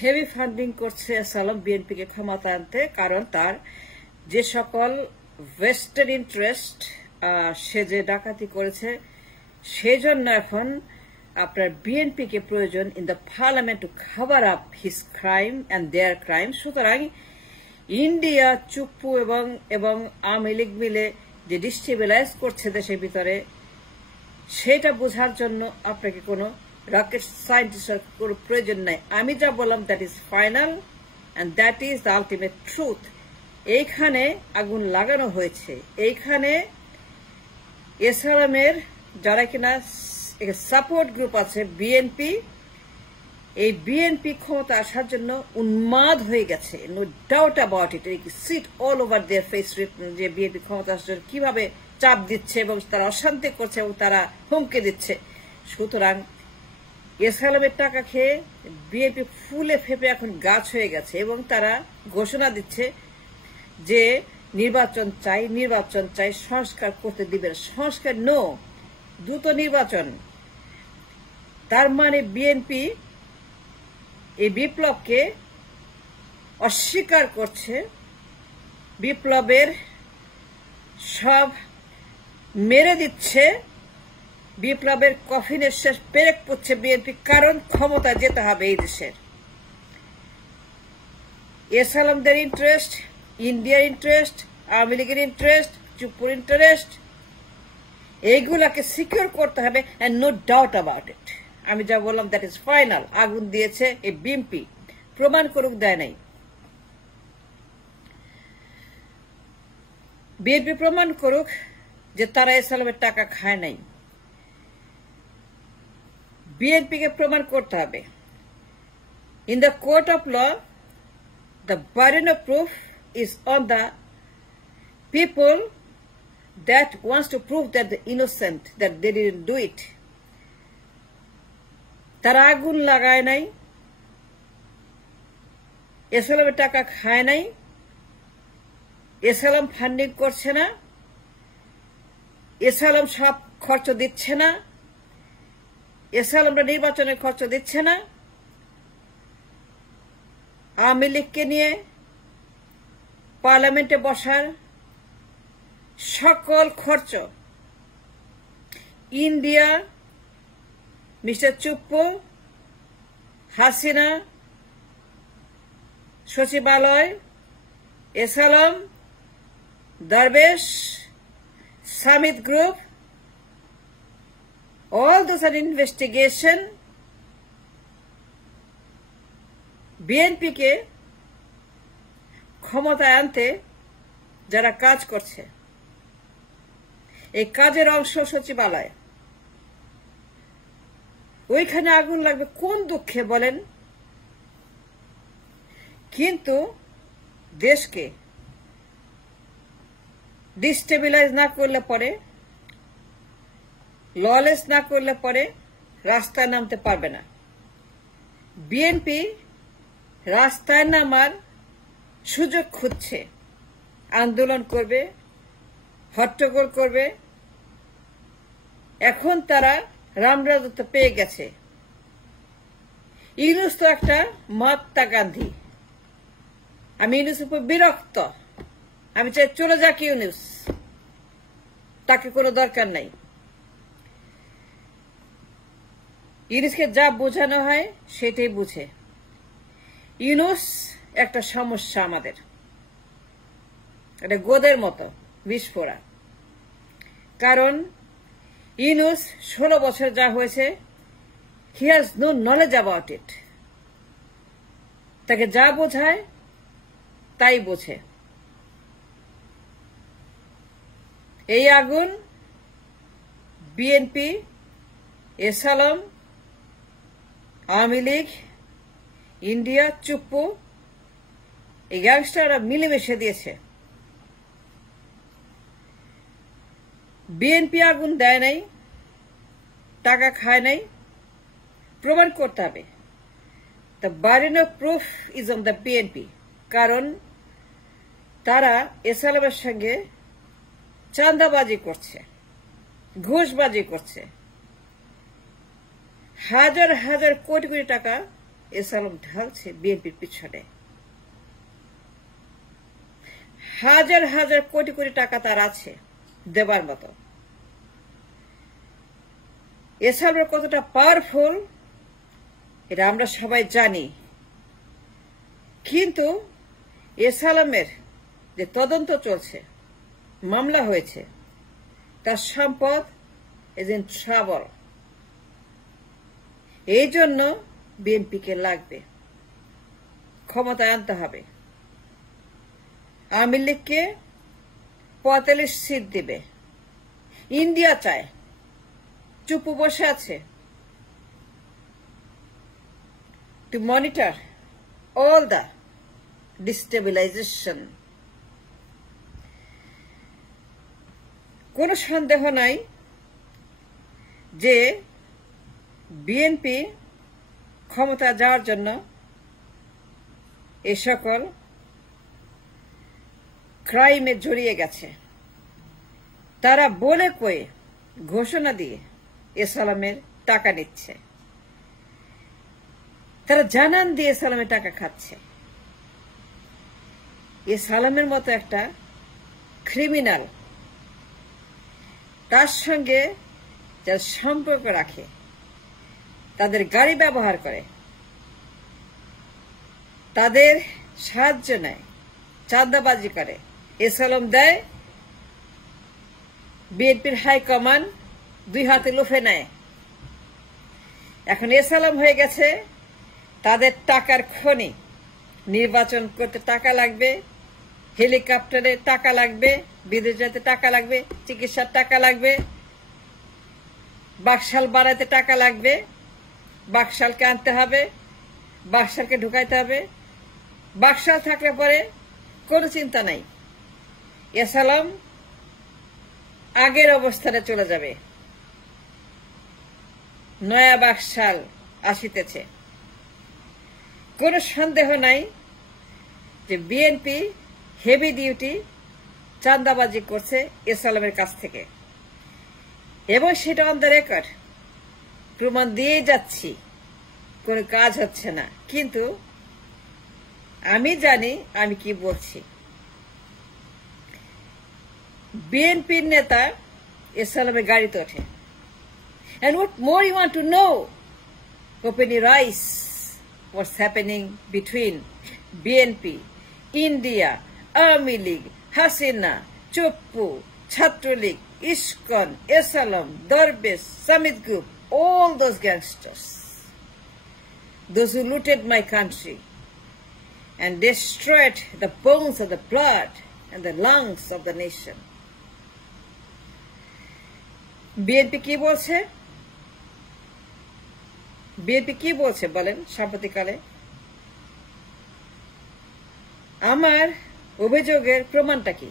Heavy funding করছে সালাম বিএনপিকে ক্ষমতা আনতে, কারণ তার যে সকল ভেস্টেড ইন্টারেস্ট সে যে ডাকাতি করেছে, সেজন্য এখন আপনার বিএনপিকে প্রয়োজন in the parliament to cover up his crime and their crime. সুতরাং ইন্ডিয়া, চুপ্পু এবং আওয়ামী লীগ মিলে যে ডিস্টেবিলাইজ করছে দেশের ভিতরে, সেটা বোঝার জন্য আপনাকে কোনো রকেট সায়েন্টিস্টের কোনো প্রয়োজন নাই। আমি যা বললাম that is final and that is the ultimate truth. এইখানে আগুন লাগানো হয়েছে, এইখানে এসআরএমের যারা কিনা সাপোর্ট গ্রুপ আছে বিএনপি, এই বিএনপি ক্ষমতা আসার জন্য উন্মাদ হয়ে গেছে, no doubt about it. Sit all over their face যে বিএনপি ক্ষমতা আসার জন্য কিভাবে চাপ দিচ্ছে এবং তারা অশান্তি করছে এবং তারা হুমকি দিচ্ছে। সুতরাং এসআরএমের টাকা খেয়ে বিএনপি ফুলে ফেপে এখন গাছ হয়ে গেছে এবং তারা ঘোষণা দিচ্ছে যে নির্বাচন চাই, সংস্কার করতে দিবেন। সংস্কার নো, দ্রুত নির্বাচন। তার মানে বিএনপি এই বিপ্লবকে অস্বীকার করছে, বিপ্লবের সব মেরে দিচ্ছে, বিপ্লবের কফিনের শেষ পেরেক পড়ছে বিএনপি, কারণ ক্ষমতা যেতে হবে এই দেশের। এসআরএমদের ইন্টারেস্ট, ইন্ডিয়ার ইন্টারেস্ট, আওয়ামী লীগের ইন্টারেস্ট, চুপ্পুর ইন্টারেস্ট, এইগুলাকে সিকিউর করতে হবে, and no doubt about it. আমি যা বললাম দ্যাট ইজ ফাইনাল। আগুন দিয়েছে এই বিএনপি, প্রমাণ করুক, দেয় নাই। বিএনপি প্রমাণ করুক যে তারা এসআরএমের টাকা খায় নাই। বিএনপিকে প্রমাণ করতে হবে। In the court of law, the burden of proof is on the people that wants to prove that they're innocent, that they didn't do it. তারা আগুন লাগায় নাই, এসআরএমের টাকা খায় নাই, এসআরএম ফান্ডিং করছে না, এসআরএম সব খরচ দিচ্ছে না, এসআরএমরা নির্বাচনের খরচ দিচ্ছে না। আওয়ামী লীগকে নিয়ে পার্লামেন্টে বসার সকল খরচ ইন্ডিয়া, মিস্টার চুপ্পু, হাসিনা, সচিবালয়, এসআরএম, দরবেশ, সামিত group, all those are investigation। বিএনপিকে ক্ষমতায় আনতে যারা কাজ করছে, এই কাজের অংশ সচিবালয়, ওইখানে আগুন লাগবে কোন দুঃখে বলেন? কিন্তু দেশকে ডিস্টেবিলাইজ না করলে পরে, ললেস না করলে পরে রাস্তায় নামতে পারবে না। বিএনপি রাস্তায় নামার সুযোগ খুঁজছে, আন্দোলন করবে, হট্টগোল করবে। এখন তারা রামরাজত্ব পেয়ে গেছে। ইউনূস তো একটা মহাত্মা গান্ধী। আমি ইউনূসের উপর বিরক্ত। আমি চাই চলে যাক ইউনূস, তাকে কোনো দরকার নাই। ইউনূসকে যা বোঝানো হয় সেটাই বুঝে। ইউনূস একটা সমস্যা আমাদের, এটা গোদের মতো বিস্ফোরা। কারণ ইউনূস 16 বছর যা হয়েছে, he has no knowledge about it. তাকে যা বোঝায় তাই বোঝে। এই আগুন বিএনপি, এসআরএম, আওয়ামী লীগ, ইন্ডিয়া, চুপ্পু, এই গ্যাংস্টাররা মিলেমিশে দিয়েছে। বিএনপি আগুন দেয় নাই, টাকা খায় নাই, প্রমাণ করতে হবে। The burden of proof is on the BNP. কারণ তারা এসআরএমের সঙ্গে চাঁদাবাজি করছে, ঘুষবাজি করছে, হাজার হাজার কোটি কোটি টাকা এস আলম ঢালছে বিএনপির পিছনে। হাজার হাজার কোটি কোটি টাকা তার আছে দেবার মতো। এস আলমের কতটা পাওয়ারফুল এটা আমরা সবাই জানি, কিন্তু এস আলমের যে তদন্ত চলছে, মামলা হয়েছে, তার সম্পদ ইজ ইন ট্রাবল। এই জন্য বিএনপিকে লাগবে, ক্ষমতায় আনতে হবে। আওয়ামী লীগকে 45 সিট দিবে। ইন্ডিয়া চায়, চুপ বসে আছে, two monitor all the destabilization. কোনো সন্দেহ নাই যে বিএনপি ক্ষমতা যাওয়ার জন্য এই সকল ক্রাইমে জড়িয়ে গেছে। তারা বলে কয়ে ঘোষণা দিয়ে এস আলমের টাকা নিচ্ছে, তারা জানান দিয়ে এস আলমের টাকা খাচ্ছে। এস আলমের মতো একটা ক্রিমিনাল, তার সঙ্গে যারা সম্পর্ক রাখে, তাদের গাড়ি ব্যবহার করে, তাদের সাহায্য নেয়, চাঁদাবাজি করে, এস আলম দেয়, বিএনপির হাইকমান্ড 2 হাতে লুফে নেয়। এখন এস আলম হয়ে গেছে তাদের টাকার খনি। নির্বাচন করতে টাকা লাগবে, হেলিকপ্টারে টাকা লাগবে, বিদেশ যেতে টাকা লাগবে, চিকিৎসার টাকা লাগবে, বাকশাল বাড়াতে টাকা লাগবে, বাকশালকে আনতে হবে, বাকশালকে ঢুকাইতে হবে। বাকশাল থাকলে পরে কোনো চিন্তা নাই, এস আলম আগের অবস্থানে চলে যাবে। নয়া বাকশাল আসিতেছে। কোনো সন্দেহ নাই যে বিএনপি হেভি ডিউটি চাঁদাবাজি করছে এস আলমের কাছ থেকে, এবং সেটা অন দ্য রেকর্ড প্রমাণ দিয়ে যাচ্ছি, কোনো কাজ হচ্ছে না। কিন্তু আমি জানি আমি কি বলছি। বিএনপির নেতা এস আলমের গাড়িতে ওঠে। And what more you want to know? Open your eyes. What's happening between BNP, India, Awami League, Hasina, Chuppu, Chhatro League, ISKCON, S Alam, Darbesh, Samit Group, all those gangsters, those who looted my country and destroyed the bones of the blood and the lungs of the nation. BNP কি বলছে? BNP কি বলছে বলেন সাম্প্রতিককালে? আমার অভিযোগের প্রমাণটা কি?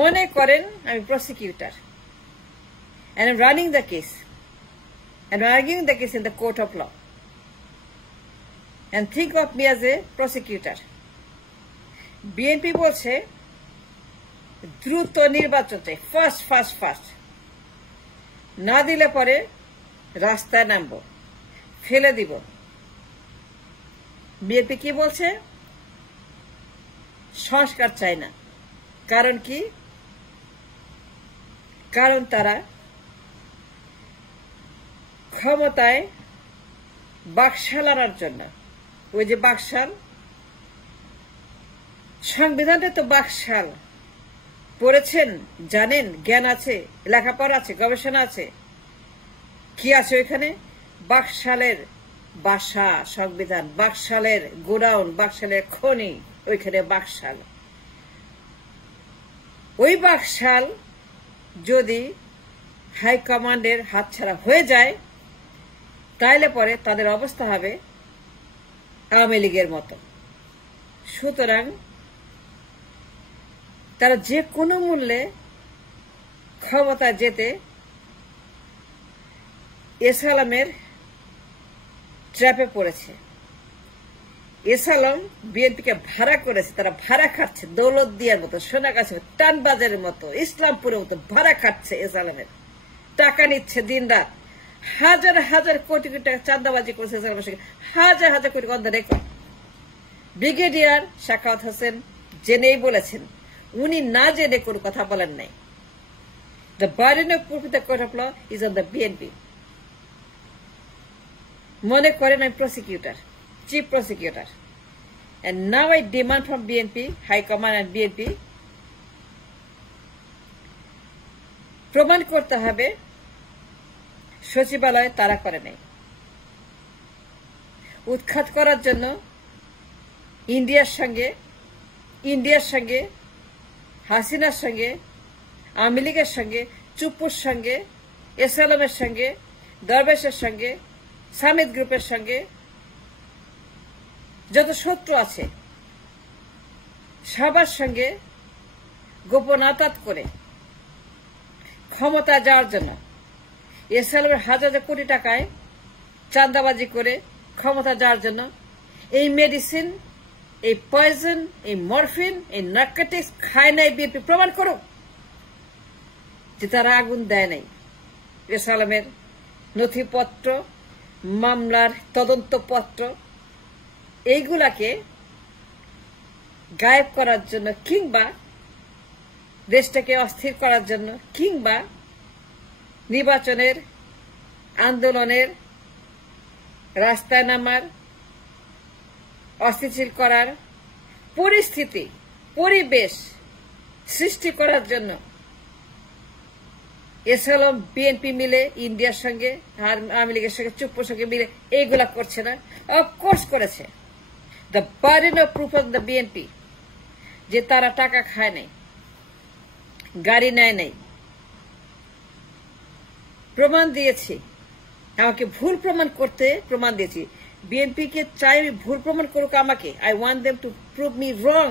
মনে করেন আমি prosecutor, and I'm running the case and arguing the case in the court of law, and think of me as a prosecutor. BNP বলছে দ্রুত নির্বাচন চাই, ফাস্ট না দিলে পরে রাস্তায় নামবো, ফেলে দিব। বিএনপি কি বলছে? সংস্কার চায় না। কারণ কি? কারণ তারা ক্ষমতায় বাকশাল আনার জন্য, ওই যে বাকশাল, সংবিধানটা তো বাকশাল, পড়েছেন, জানেন, জ্ঞান আছে, লেখাপড়া আছে, গবেষণা আছে। কি আছে ওইখানে? বাকশালের বাসা সংবিধান, বাকশালের গোডাউন, বাকশালের খনি, ওইখানে বাকশাল। ওই বাকশাল যদি হাইকমান্ডের হাতছাড়া হয়ে যায়, তাইলে পরে তাদের অবস্থা হবে আওয়ামী লীগের মতো। সুতরাং তারা যে কোনো মূল্যে ক্ষমতা যেতে এস আলমের ট্র্যাপে পড়েছে। এস আলম বিএনপিকে ভাড়া করেছে, তারা ভাড়া খাচ্ছে, দৌলতদিয়ার মতো, সোনাগাছির মতো, টানবাজারের মতো, ইসলামপুরের মতো ভাড়া খাচ্ছে। এস আলমের টাকা নিচ্ছে দিন রাত, হাজার হাজার কোটি কোটি টাকা চাঁদাবাজি করেছে, হাজার হাজার কোটি on the record. Brigadier Sakhawat Hossain জেনেই বলেছেন, উনি না জেনে কোনো কথা বলেন নাই। The burden of proof in the court of law is on the BNP. মনে করেন আমি prosecutor, chief prosecutor, and now I demand from BNP, High Command and BNP, প্রমাণ করতে হবে সচিবালয় তারা করে নাই। উৎখাত করার জন্য ইন্ডিয়ার সঙ্গে হাসিনার সঙ্গে, আওয়ামী লীগের সঙ্গে, চুপ্পুর সঙ্গে, এসএলএমের সঙ্গে, দরবেশের সঙ্গে, সামিদ গ্রুপের সঙ্গে যত শত্রু আছে সবার সঙ্গে গোপন আতাত করে ক্ষমতা যাওয়ার জন্য, এসএলএমের হাজার হাজার কোটি টাকায় চাঁদাবাজি করে ক্ষমতা যাওয়ার জন্য এই মেডিসিন, এই পয়জন, এই মরফিন, এই নার্কোটিক্স খায় নাই বিএনপি। প্রমাণ করো যে তারা আগুন দেয় নাই। এসএলএমের নথিপত্র, মামলার তদন্তপত্র এইগুলাকে গায়েব করার জন্য কিংবা দেশটাকে অস্থির করার জন্য কিংবা নির্বাচনের আন্দোলনের রাস্তায় নামার, অস্থিতিশীল করার পরিবেশ সৃষ্টি করার জন্য এসএলএম বিএনপি মিলে ইন্ডিয়ার সঙ্গে, আওয়ামী লীগের সঙ্গে, চুপ্পুর সঙ্গে মিলে এইগুলা করছে না? অফকোর্স করেছে। The burden of proof on the BNP যে তারা টাকা খায় নাই, গাড়ি নেয় নাই। প্রমাণ দিয়েছি, আমাকে ভুল প্রমাণ করতে প্রমাণ দিয়েছি। বিএনপি কে চাই ভুল প্রমাণ করুক আমাকে। I want them to prove me wrong.